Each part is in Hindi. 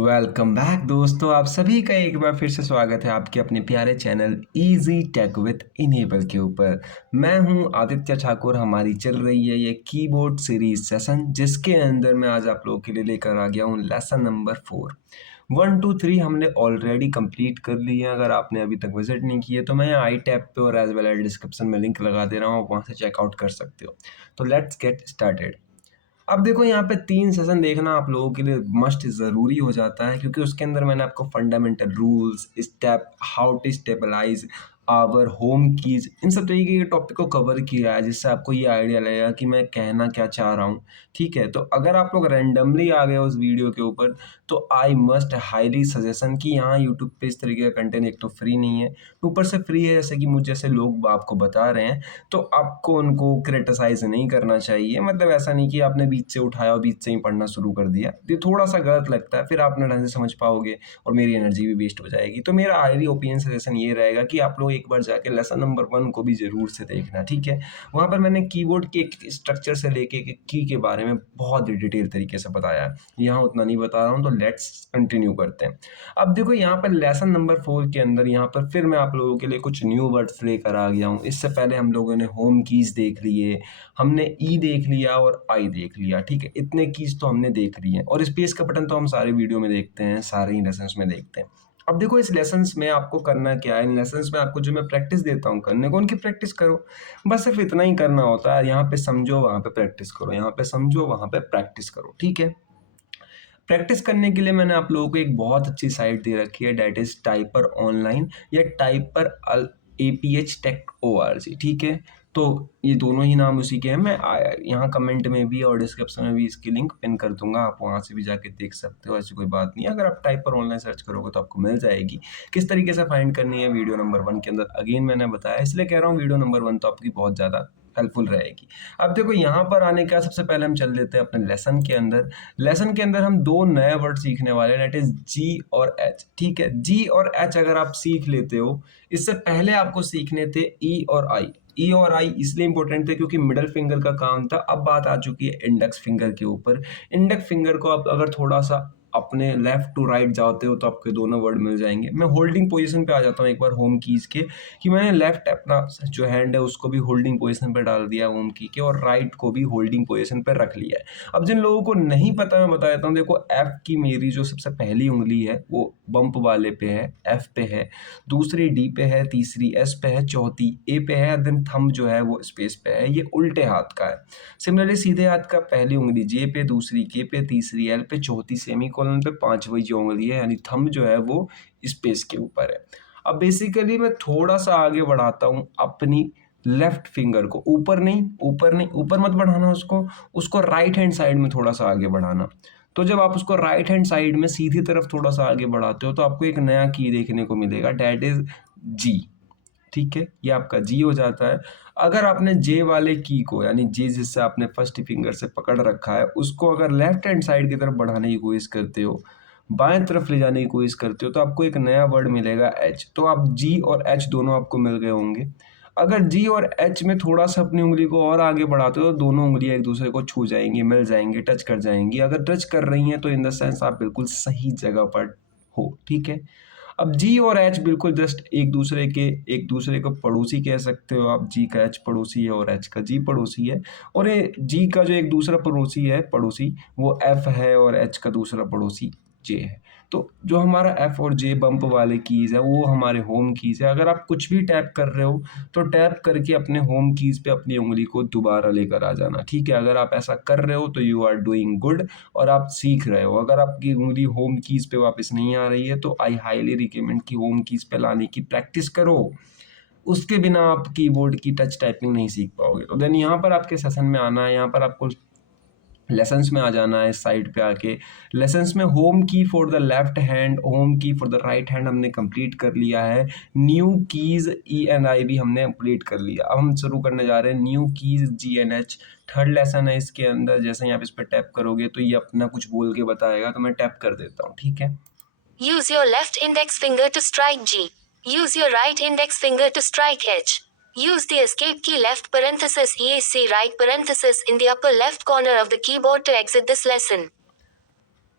वेलकम बैक दोस्तों, आप सभी का एक बार फिर से स्वागत है आपके अपने प्यारे channel easy tech with enable के ऊपर। मैं हूं आदित्य ठाकुर। हमारी चल रही है ये कीबोर्ड सीरीज सेशन, जिसके अंदर मैं आज आप लोगों के लिए लेकर आ गया हूं लेसन नंबर 4। 1 2 3 हमने ऑलरेडी कंप्लीट कर ली है। अगर आपने अभी तक विजिट नहीं किए तो मैं आई टैब पे और एज वेल एज डिस्क्रिप्शन में लिंक लगा दे रहा हूँ, आप वहाँ से चेकआउट कर सकते हो। तो लेट्स गेट स्टार्टेड। अब देखो, यहाँ पे 3 सेशन देखना आप लोगों के लिए मस्ट ज़रूरी हो जाता है, क्योंकि उसके अंदर मैंने आपको fundamental rules, step, how to stabilize our home keys, इन सब तरीके के टॉपिक को कवर किया है, जिससे आपको ये आइडिया लगेगा कि मैं कहना क्या चाह रहा हूँ। ठीक है, तो अगर आप लोग रैंडमली आ गए उस वीडियो के ऊपर, तो आई मस्ट हाईली सजेशन कि यहाँ यूट्यूब पे इस तरीके का कंटेंट एक तो फ्री नहीं है, ऊपर से फ्री है जैसे कि मुझ जैसे लोग आपको बता रहे हैं, तो आपको उनको क्रिटिसाइज नहीं करना चाहिए। मतलब ऐसा नहीं कि आपने बीच से उठाया और बीच से ही पढ़ना शुरू कर दिया, ये थोड़ा सा गलत लगता है, फिर आप ना ढंग से समझ पाओगे और मेरी एनर्जी भी वेस्ट हो जाएगी। तो मेरा हाईली ओपिनियन सजेशन ये रहेगा कि आप लोग एक बार जाके लेसन नंबर 1 को भी जरूर से देखना। ठीक है, वहाँ पर मैंने कीबोर्ड के एक स्ट्रक्चर से लेके एक की के बारे में बहुत डिटेल तरीके से बताया है, यहाँ उतना नहीं बता रहा हूँ। तो लेट्स कंटिन्यू करते हैं। अब देखो, यहाँ पर लेसन नंबर 4 के अंदर यहाँ पर फिर मैं आप लोगों के लिए कुछ न्यू वर्ड्स लेकर आ गया हूँ। इससे पहले हम लोगों ने होम कीज देख लिए, हमने ई देख लिया और आई देख लिया। ठीक है, इतने कीज तो हमने देख लिए हैं, और स्पेस का बटन तो हम सारे वीडियो में देखते हैं, सारे ही लेसन्स में देखते हैं। अब देखो, इस लेसन्स में आपको करना क्या है, इन लेसन्स में आपको जो मैं प्रैक्टिस देता हूँ करने को, उनकी प्रैक्टिस करो। बस सिर्फ इतना ही करना होता है। यहाँ पे समझो, वहाँ पे प्रैक्टिस करो, यहाँ पे समझो, वहाँ पे प्रैक्टिस करो। ठीक है, प्रैक्टिस करने के लिए मैंने आप लोगों को एक बहुत अच्छी साइट दे रखी है, डेट इज टाइपर ऑनलाइन या टाइपर APH टेक ORG। ठीक है, तो ये दोनों ही नाम उसी के हैं। मैं यहाँ कमेंट में भी और डिस्क्रिप्शन में भी इसकी लिंक पिन कर दूंगा, आप वहाँ से भी जाके देख सकते हो, ऐसी कोई बात नहीं है। अगर आप टाइपर ऑनलाइन सर्च करोगे तो आपको मिल जाएगी। किस तरीके से फाइंड करनी है, वीडियो नंबर 1 के अंदर अगेन मैंने बताया, इसलिए कह रहा हूँ वीडियो नंबर 1 तो आपकी बहुत ज़्यादा हेल्पफुल रहेगी। अब देखो, यहाँ पर आने का सबसे पहले हम चल देते हैं अपने लेसन के अंदर। लेसन के अंदर हम 2 नए वर्ड सीखने वाले हैं, दैट इज जी और एच। ठीक है, जी और एच अगर आप सीख लेते हो, इससे पहले आपको सीखने थे ई और आई। ई और आई इसलिए इंपॉर्टेंट थे क्योंकि मिडल फिंगर का काम था। अब बात आ चुकी है इंडेक्स फिंगर के ऊपर। इंडेक्स फिंगर को आप अगर थोड़ा सा अपने लेफ्ट टू राइट जाते हो तो आपके दोनों वर्ड मिल जाएंगे। मैं होल्डिंग पोजीशन पे आ जाता हूँ एक बार होम कीज के, कि मैंने लेफ्ट अपना जो हैंड है उसको भी होल्डिंग पोजीशन पे डाल दिया होम की के, और राइट को भी होल्डिंग पोजीशन पे रख लिया है। अब जिन लोगों को नहीं पता, मैं बता देता हूँ। देखो, एफ की मेरी जो सबसे पहली उंगली है वो बम्प वाले पे है, एफ पे है, दूसरी डी पे है, तीसरी एस पे है, चौथी ए पे है, देन थंब जो है वो स्पेस पे है। ये उल्टे हाथ का है। सिमिलरली सीधे हाथ का पहली उंगली जे पे, दूसरी के पे, तीसरी एल पे, चौथी सेमी कोलन पे, पांचवी जो उंगली है यानी थंब जो है वो स्पेस के ऊपर है। अब बेसिकली मैं थोड़ा सा आगे बढ़ाता हूँ अपनी लेफ्ट फिंगर को, ऊपर नहीं, ऊपर नहीं, ऊपर मत बढ़ाना उसको, उसको राइट हैंड साइड में थोड़ा सा आगे बढ़ाना। तो जब आप उसको राइट हैंड साइड में सीधी तरफ थोड़ा सा आगे बढ़ाते हो तो आपको एक नया की देखने को मिलेगा, डेट इज जी। ठीक है, ये आपका जी हो जाता है। अगर आपने जे वाले की को, यानी जे जिससे आपने फर्स्ट फिंगर से पकड़ रखा है, उसको अगर लेफ्ट हैंड साइड की तरफ बढ़ाने की कोशिश करते हो, बाएं तरफ ले जाने की कोशिश करते हो, तो आपको एक नया वर्ड मिलेगा एच। तो आप जी और एच दोनों आपको मिल गए होंगे। अगर जी और एच में थोड़ा सा अपनी उंगली को और आगे बढ़ाते हो तो दोनों उंगलियां एक दूसरे को छू जाएंगी, मिल जाएंगी, टच कर जाएंगी। अगर टच कर रही हैं तो इन द सेंस आप बिल्कुल सही जगह पर हो। ठीक है, अब जी और एच बिल्कुल जस्ट एक दूसरे को पड़ोसी कह सकते हो आप। जी का एच पड़ोसी है और एच का जी पड़ोसी है, और ये जी का जो एक दूसरा पड़ोसी वो एफ है, और एच का दूसरा पड़ोसी जे है। तो जो हमारा एफ और जे बम्प वाले कीज है वो हमारे होम कीज है। अगर आप कुछ भी टैप कर रहे हो तो टैप करके अपने होम कीज पे अपनी उंगली को दोबारा लेकर आ जाना। ठीक है, अगर आप ऐसा कर रहे हो तो यू आर डूइंग गुड और आप सीख रहे हो। अगर आपकी उंगली होम कीज पे वापस नहीं आ रही है तो आई हाईली रिकमेंड कि होम कीज पे लाने की प्रैक्टिस करो। उसके बिना आप कीबोर्ड की टच टाइपिंग नहीं सीख पाओगे। तो देन यहाँ पर आपके सेशन में आना है, यहाँ पर आपको लेसन्स में आ जाना है। इस साइड पे आके लेसन्स में होम की for the left hand, home की फॉर द राइट हैंड हमने कंप्लीट कर लिया है। New keys E and I भी हमने कंप्लीट कर लिया। अब हम शुरू करने जा रहे हैं new keys G and H. Third lesson है इसके अंदर। जैसे ही आप इस पर टैप करोगे तो ये अपना कुछ बोल के बताएगा, तो मैं टैप कर देता हूँ। ठीक है, Use your left index finger to strike G. Use your right index finger to strike H. Use the escape key left parenthesis ESC right parenthesis in the upper left corner of the keyboard to exit this lesson.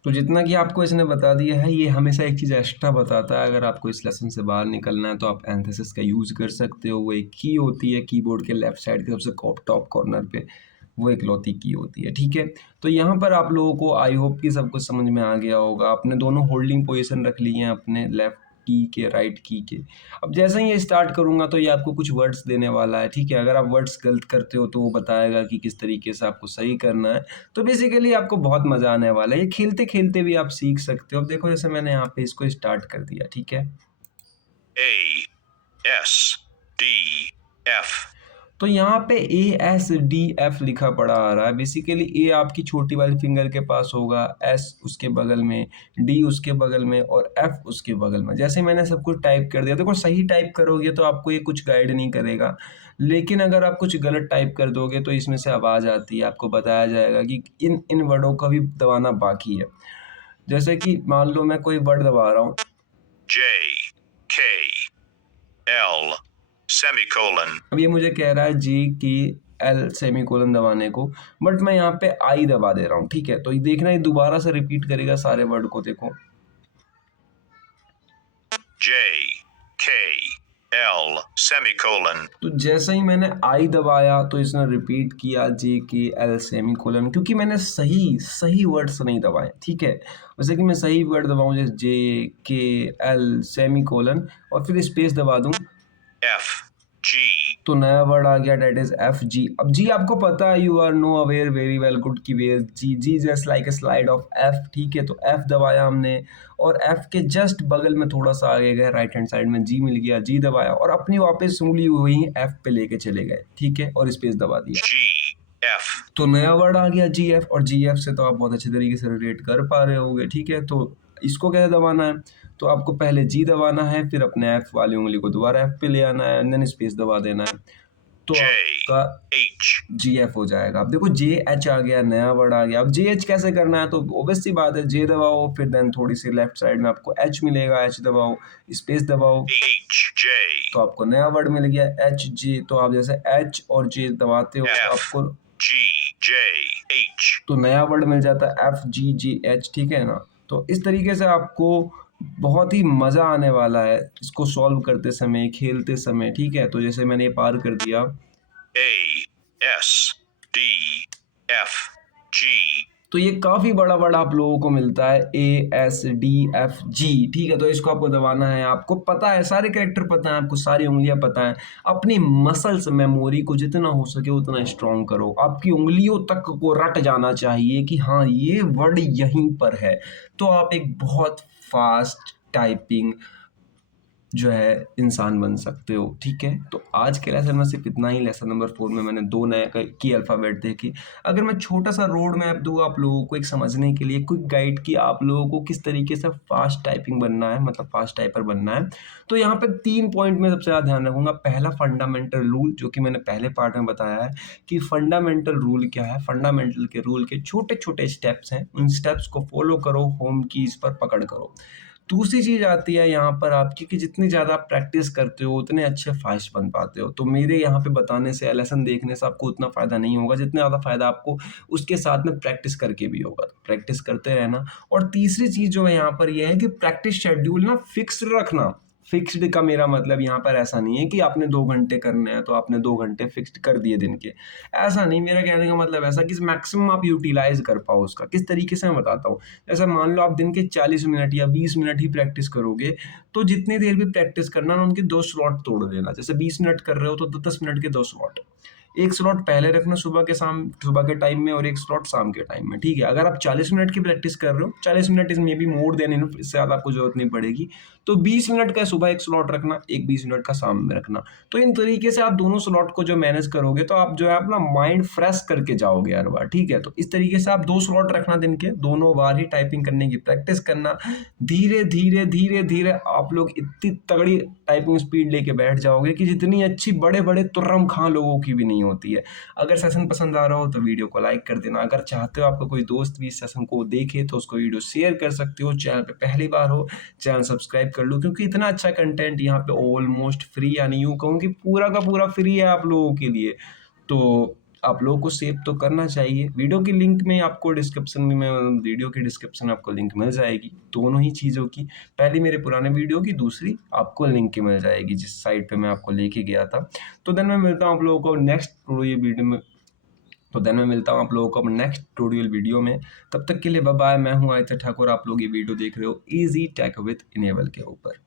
तो जितना कि आपको इसने बता दिया है, ये हमेशा एक चीज़ एक्स्ट्रा बताता है। अगर आपको इस लेसन से बाहर निकलना है तो आप एंथेसिस का यूज़ कर सकते हो। वो एक की होती है कीबोर्ड के लेफ्ट साइड के सबसे टॉप कॉर्नर पे, वो इकलौती की होती है, ठीक है। तो यहाँ पर आप लोगों को आई होप कि सब कुछ समझ में आ गया होगा। आपने दोनों होल्डिंग पोजीशन रख ली हैं अपने लेफ्ट की के, राइट की के। अब जैसे ही ये स्टार्ट करूँगा तो ये आपको कुछ वर्ड्स देने वाला है, ठीक है। अगर आप वर्ड्स गलत करते हो तो वो बताएगा कि किस तरीके से आपको सही करना है। तो बेसिकली आपको बहुत मज़ा आने वाला है। ये खेलते-खेलते भी आप सीख सकते हो। अब देखो जैसे मैंने यहाँ पे इसको स्टार्ट कर दिया, ठीक है। A-S-D-F. तो यहाँ पे ASDF लिखा पड़ा आ रहा है। बेसिकली ए आपकी छोटी वाली फिंगर के पास होगा, एस उसके बगल में, डी उसके बगल में और एफ उसके बगल में। जैसे मैंने सब कुछ टाइप कर दिया, देखो सही टाइप करोगे तो आपको ये कुछ गाइड नहीं करेगा, लेकिन अगर आप कुछ गलत टाइप कर दोगे तो इसमें से आवाज़ आती है, आपको बताया जाएगा कि इन इन वर्डों का भी दबाना बाकी है। जैसे कि मान लो मैं कोई वर्ड दबा रहा हूँ, J-K-L semicolon. अब ये मुझे कह रहा है GKL सेमीकोलन दबाने को, बट मैं यहाँ पे आई दबा दे रहा हूँ, ठीक है। तो ये देखना, ये दोबारा से रिपीट करेगा सारे वर्ड को, देखो J-K-L semicolon. तो जैसे ही मैंने आई दबाया तो इसने रिपीट किया JKL सेमीकोलन, क्योंकि मैंने सही वर्ड्स नहीं दबाए, ठीक है। वैसे कि मैं सही वर्ड दबाऊँ जैसे JKL सेमीकोलन और फिर स्पेस दबा दूँ F-G. तो नया वर्ड आ गया, डेट इज FG। अब जी आपको पता है, you are no aware very well good key where G just like a slide of F, ठीक है। तो F दबाया हमने और F के जस्ट बगल में थोड़ा सा आगे गए, राइट हैंड साइड में G मिल गया, G दबाया और अपनी वापस उंगली हुई F पे लेके चले गए, ठीक है, और स्पेस दबा दिया। G-F. तो नया वर्ड आ गया GF, और GF से तो आप बहुत अच्छे तरीके से रिलेट कर पा रहे होगे, ठीक है। तो इसको कैसे दबाना है, तो आपको पहले G दबाना है, फिर अपने F वाली उंगली को दोबारा F पे ले आना है, एंड देन स्पेस दबा देना है, तो आपका H. GF हो जाएगा। अब देखो JH आ गया, नया वर्ड आ गया। अब JH कैसे करना है, तो ऑब्वियस सी बात है, J दबाओ, फिर देन थोड़ी सी लेफ्ट साइड में आपको H मिलेगा, H दबाओ, स्पेस दबाओ, H-J. तो आपको नया वर्ड मिल गया HJ। तो आप जैसे H और J दबाते हो तो आपको G-J-H. तो नया वर्ड मिल जाता है FGGH, ठीक है ना। तो इस तरीके से आपको बहुत ही मज़ा आने वाला है इसको सॉल्व करते समय, खेलते समय, ठीक है। तो जैसे मैंने ये पार कर दिया, A-S-D-F-G. तो ये काफ़ी बड़ा वर्ड आप लोगों को मिलता है ASDFG, ठीक है। तो इसको आपको दबाना है, आपको पता है सारे कैरेक्टर पता है, आपको सारी उंगलियां पता है। अपनी मसल्स मेमोरी को जितना हो सके उतना स्ट्रॉन्ग करो, आपकी उंगलियों तक को रट जाना चाहिए कि हाँ ये वर्ड यहीं पर है। तो आप एक बहुत फास्ट टाइपिंग जो है इंसान बन सकते हो, ठीक है। तो आज के लेसन में सिर्फ इतना ही। लेसन नंबर 4 में मैंने 2 नए की अल्फ़ाबेट देखे। अगर मैं छोटा सा रोड मैप दूँ आप लोगों को एक समझने के लिए, क्विक गाइड कि आप लोगों को किस तरीके से फास्ट टाइपिंग बनना है, मतलब फास्ट टाइपर बनना है, तो यहाँ पे 3 पॉइंट में सबसे ज़्यादा ध्यान रखूँगा। पहला फंडामेंटल रूल, जो कि मैंने पहले पार्ट में बताया है कि फंडामेंटल रूल क्या है। फंडामेंटल के रूल के छोटे-छोटे स्टेप्स हैं, उन स्टेप्स को फॉलो करो, होम कीज़ पर पकड़ करो। दूसरी चीज़ आती है यहाँ पर आपकी कि जितनी ज़्यादा आप प्रैक्टिस करते हो उतने अच्छे फास्ट बन पाते हो। तो मेरे यहाँ पे बताने से, लेसन देखने से आपको उतना फ़ायदा नहीं होगा जितना ज़्यादा फ़ायदा आपको उसके साथ में प्रैक्टिस करके भी होगा। तो प्रैक्टिस करते रहना। और तीसरी चीज़ जो है यहाँ पर ये है कि प्रैक्टिस शेड्यूल ना फिक्स्ड रखना। फिक्स्ड का मेरा मतलब यहाँ पर ऐसा नहीं है कि आपने 2 घंटे करने हैं तो आपने 2 घंटे फिक्स्ड कर दिए दिन के, ऐसा नहीं। मेरा कहने का मतलब ऐसा कि मैक्सिमम आप यूटिलाइज़ कर पाओ उसका। किस तरीके से मैं बताता हूँ। जैसे मान लो आप दिन के 40 मिनट या 20 मिनट ही प्रैक्टिस करोगे, तो जितनी देर भी प्रैक्टिस करना ना उनके 2 स्लॉट तोड़ देना। जैसे 20 मिनट कर रहे हो तो 10 मिनट के 2 स्लॉट। एक स्लॉट पहले रखना सुबह के टाइम में और एक स्लॉट शाम के टाइम में, ठीक है। अगर आप 40 मिनट की प्रैक्टिस कर रहे हो, 40 minute is may be more than enough, इससे ज़्यादा आपको जरूरत नहीं पड़ेगी, तो 20 मिनट का सुबह एक स्लॉट रखना, एक 20 मिनट का शाम में रखना। तो इन तरीके से आप दोनों स्लॉट को जो मैनेज करोगे तो आप जो है अपना माइंड फ्रेश करके जाओगे हर बार, ठीक है। तो इस तरीके से आप 2 स्लॉट रखना दिन के, दोनों बार ही टाइपिंग करने की प्रैक्टिस करना। धीरे धीरे धीरे धीरे आप लोग इतनी तगड़ी टाइपिंग स्पीड लेके बैठ जाओगे कि जितनी अच्छी बड़े बड़े तुर्रम खां लोगों की भी नहीं होती है। अगर सेशन पसंद आ रहा हो तो वीडियो को लाइक कर देना। अगर चाहते हो आपका कोई दोस्त भी इस सेशन को देखे तो उसको वीडियो शेयर कर सकते हो। चैनल पे पहली बार हो, चैनल सब्सक्राइब कर लो, क्योंकि इतना अच्छा कंटेंट यहाँ पे ऑलमोस्ट फ्री, यानी यूँ कहूँ कि पूरा का पूरा फ्री है आप लोगों के लिए। तो आप लोगों को सेव तो करना चाहिए। वीडियो की लिंक में आपको डिस्क्रिप्शन में वीडियो की डिस्क्रिप्शन में आपको लिंक मिल जाएगी दोनों ही चीज़ों की। पहली मेरे पुराने वीडियो की, दूसरी आपको लिंक की मिल जाएगी जिस साइट पे मैं आपको लेके गया था। तो देन मैं मिलता हूँ आप लोगों को नेक्स्ट वीडियो में। तो देन मैं मिलता हूँ आप लोगों को अब नेक्स्ट ट्यूटोरियल वीडियो में। तब तक के लिए बाय बाय। मैं हूँ आदित्य ठाकुर, आप लोग ये वीडियो देख रहे हो इजी टेक विद इनेबल के ऊपर।